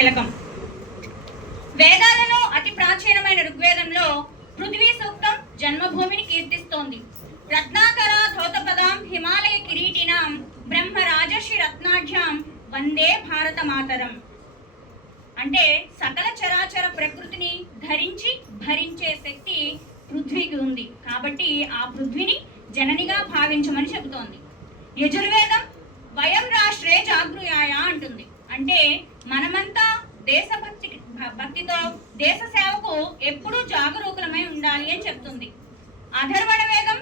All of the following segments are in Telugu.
కీలకం. వేదాలలో అతి ప్రాచీనమైన ఋగ్వేదంలో పృథ్వీ సూక్తం జన్మభూమిని కీర్తిస్తోంది. రత్నాకర ధౌతపదాం హిమాలయ కిరీటినాం బ్రహ్మ రాజర్షి రత్నాఢ్యాం వందే భారత మాతరం. అంటే సకల చరాచర ప్రకృతిని ధరించి భరించే శక్తి పృథ్వీకి ఉంది. కాబట్టి ఆ పృథ్వీని జననిగా భావించమని చెబుతోంది. యజుర్వేదం వయం రాష్ట్రే జాగృయాయ అంటుంది. అంటే మనమంతా భక్తితో దేశ సేవకు ఎప్పుడూ జాగరూకులమై ఉండాలి అని చెప్తుంది. అధర్వణ వేదం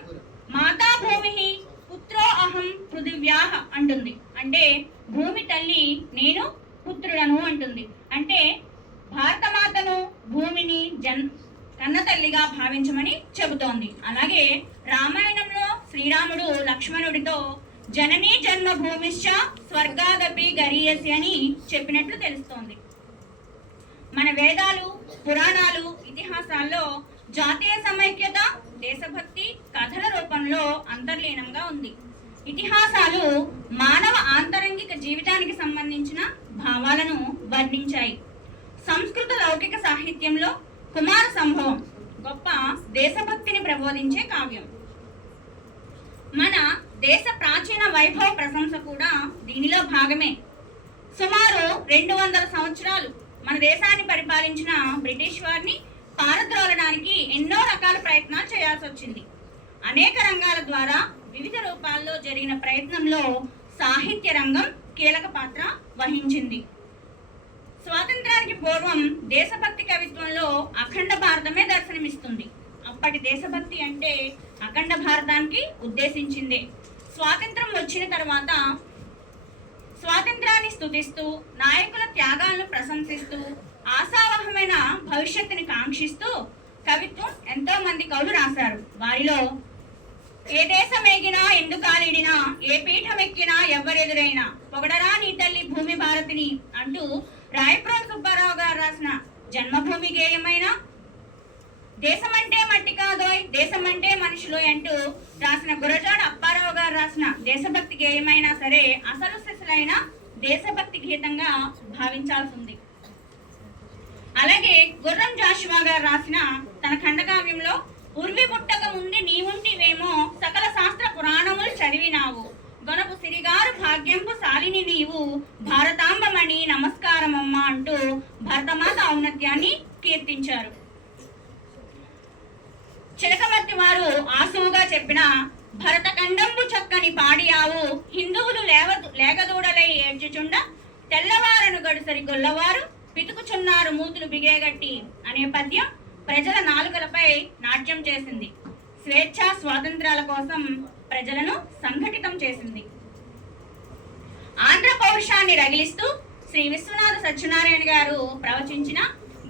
మాతా భూమి పుత్రో అహం పృథివ్యాహ అంటుంది. అంటే భూమి తల్లి నేను పుత్రుడను అంటుంది. అంటే భారతమాతను భూమిని కన్న తల్లిగా భావించమని చెబుతోంది. అలాగే రామాయణంలో శ్రీరాముడు లక్ష్మణుడితో జననీ జన్మభూమిశ్చ స్వర్గాదపి గరీయసి అని చెప్పినట్లు తెలుస్తోంది. మన వేదాలు, పురాణాలు, ఇతిహాసాల్లో జాతీయ సమైక్యత, దేశభక్తి కథల రూపంలో అంతర్లీనంగా ఉంది. ఇతిహాసాలు మానవ ఆంతరంగిక జీవితానికి సంబంధించిన భావాలను వర్ణించాయి. సంస్కృత లౌకిక సాహిత్యంలో కుమార సంభవం గొప్ప దేశభక్తిని ప్రబోధించే కావ్యం. మన దేశ ప్రాచీన వైభవ ప్రశంస కూడా దీనిలో భాగమే. సుమారు 200 సంవత్సరాలు మన దేశాన్ని పరిపాలించిన బ్రిటిష్ వారిని పారద్రోలడానికి ఎన్నో రకాల ప్రయత్నాలు చేయాల్సి వచ్చింది. అనేక రంగాల ద్వారా వివిధ రూపాల్లో జరిగిన ప్రయత్నంలో సాహిత్య రంగం కీలక పాత్ర వహించింది. స్వాతంత్రానికి పూర్వం దేశభక్తి కవిత్వంలో అఖండ భారతమే దర్శనమిస్తుంది. అప్పటి దేశభక్తి అంటే అఖండ భారతానికి ఉద్దేశించిందే. స్వాతంత్రం వచ్చిన తర్వాత స్వాతంత్రాన్ని స్తుతిస్తూ, నాయకుల త్యాగాలను ప్రశంసిస్తూ, ఆశావహమైన భవిష్యత్తుని కాంక్షిస్తూ కవిత్వం ఎంతో మంది కవులు రాశారు. వారిలో ఏ దేశం ఎగినా ఎందుకాలిడినా, ఏ పీఠం ఎక్కినా ఎవ్వరెదురైనా, పొగడరా నీ తల్లి భూమి భారతిని అంటూ రాయప్రోలు సుబ్బారావు గారు రాసిన జన్మభూమి గేయమైన, దేశమంటే మట్టి కాదోయ్ దేశమంటే మనుషులోయ్ అంటూ రాసిన గురజాడ అప్పారావు గారు రాసిన దేశభక్తి గేయమైనా సరే అసలు సిసలైన దేశభక్తి గీతంగా భావించాల్సింది. అలాగే గుర్రం జాషువా గారు రాసిన తన ఖండకావ్యంలో ఉర్వి పుట్టక ముందు నీవుంటివేమో సకల శాస్త్ర పురాణములు చదివినావు, గొనపు సిరిగారు భాగ్యంపు సాలిని నీవు భారతాంబమణి నమస్కారమమ్మ అంటూ భరతమాత ఔన్నత్యాన్ని కీర్తించారు. చిలకమర్తి వారు ఆసువుగా చెప్పిన భరతఖండంబు చక్కని పాడియావు, హిందువులు లేగదూడలై ఏడ్చుచుండ తెల్లవారను గడుసరి గొల్లవారు పితుకుచున్నారు మూతులు బిగేగట్టి అనే పద్యం ప్రజల నాలుకలపై నాట్యం చేసింది. స్వేచ్ఛ స్వాతంత్రాల కోసం ప్రజలను సంఘటితం చేసింది. ఆంధ్ర పౌరుషాన్ని రగిలిస్తూ శ్రీ విశ్వనాథ సత్యనారాయణ గారు ప్రవచించిన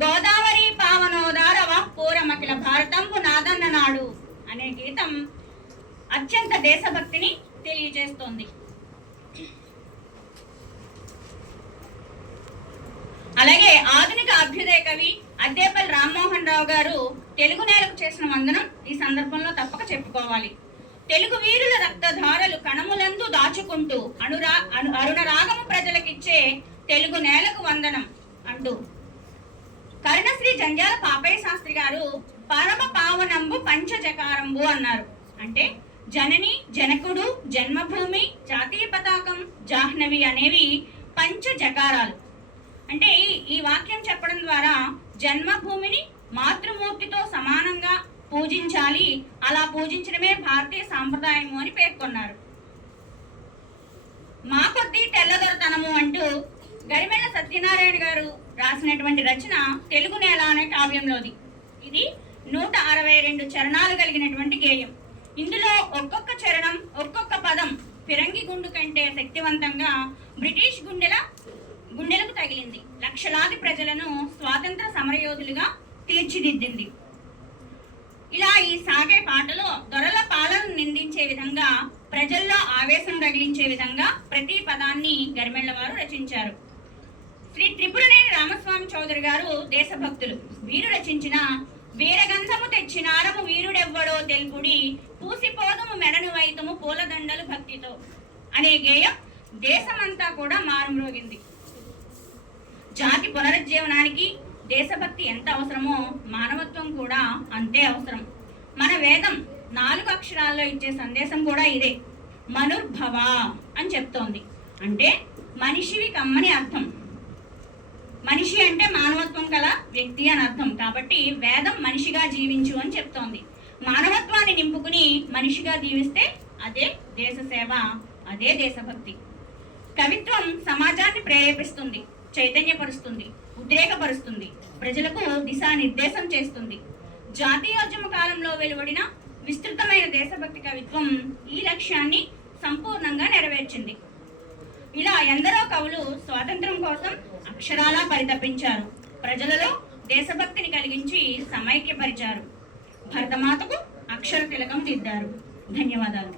గోదావరి పావనోదారవ పూరమఖిల భారతంబు నాదన్న నాడు అనే గీతం అత్యంత దేశభక్తిని తెలియజేస్తోంది. అలాగే ఆధునిక అభ్యుదయ కవి అద్దేపల్లి రామ్మోహన్ రావు గారు తెలుగు నేలకు చేసిన వందనం ఈ సందర్భంలో తప్పక చెప్పుకోవాలి. తెలుగు వీరుల రక్తధారలు కణములందు దాచుకుంటూ అరుణ రాగము ప్రజలకిచ్చే తెలుగు నేలకు వందనం అంటూ కరుణశ్రీ జంజాల పాపయ్య శాస్త్రి గారు పరమ పావనంబు పంచజకారంబు అన్నారు. అంటే జనని, జనకుడు, జన్మభూమి, జాతీయ పతాకం, జాహ్నవి అనేవి పంచజకారాలు. అంటే ఈ వాక్యం చెప్పడం ద్వారా జన్మభూమిని మాతృమూర్తితో సమానంగా పూజించాలి, అలా పూజించడమే భారతీయ సాంప్రదాయము అని పేర్కొన్నారు. మా కొద్దీ తెల్లదొరతనము అంటూ గరిమెళ్ళ సత్యనారాయణ గారు రాసినటువంటి రచన తెలుగు నేల అనే కావ్యంలోది. ఇది 162 చరణాలు కలిగినటువంటి గేయం. ఇందులో ఒక్కొక్క చరణం, ఒక్కొక్క పదం ఫిరంగి గుండు కంటే శక్తివంతంగా బ్రిటిష్ గుండెలకు తగిలింది. లక్షలాది ప్రజలను స్వాతంత్ర సమరయోధులుగా తీర్చిదిద్దింది. ఇలా ఈ సాగే పాటలో దొరల పాలనను నిందించే విధంగా, ప్రజల్లో ఆవేశం రగిలించే విధంగా ప్రతి పదాన్ని గరిమెళ్ళ వారు రచించారు. శ్రీ త్రిపురనేని రామస్వామి చౌదరి గారు దేశభక్తులు. వీరు రచించిన వీరగంధము తెచ్చినారము వీరుడెవ్వడో తెలుపుడి, పూసిపోదుము మెడను వైతము పూలదండలు భక్తితో అనే గేయం దేశమంతా కూడా మారుమ్రోగింది. జాతి జాతి పునరుజ్జీవనానికి దేశభక్తి ఎంత అవసరమో మానవత్వం కూడా అంతే అవసరం. మన వేదం 4 అక్షరాల్లో ఇచ్చే సందేశం కూడా ఇదే. మనుర్భవ అని చెప్తోంది. అంటే మనిషివి కమ్మని అర్థం. మనిషి అంటే మానవత్వం గల వ్యక్తి అని అర్థం. కాబట్టి వేదం మనిషిగా జీవించు అని చెప్తోంది. మానవత్వాన్ని నింపుకుని మనిషిగా జీవిస్తే అదే దేశ సేవ, అదే దేశభక్తి. కవిత్వం సమాజాన్ని ప్రేరేపిస్తుంది, చైతన్యపరుస్తుంది, ఉద్రేకపరుస్తుంది, ప్రజలకు దిశానిర్దేశం చేస్తుంది. జాతీయోద్యమ కాలంలో వెలువడిన విస్తృతమైన దేశభక్తి కవిత్వం ఈ లక్ష్యాన్ని సంపూర్ణంగా నెరవేర్చింది. ఇలా ఎందరో కవులు స్వాతంత్రం కోసం అక్షరాలా పరితపించారు. ప్రజలలో దేశభక్తిని కలిగించి సమైక్యపరిచారు. భరతమాతకు అక్షర తిలకం దిద్దారు. ధన్యవాదాలు.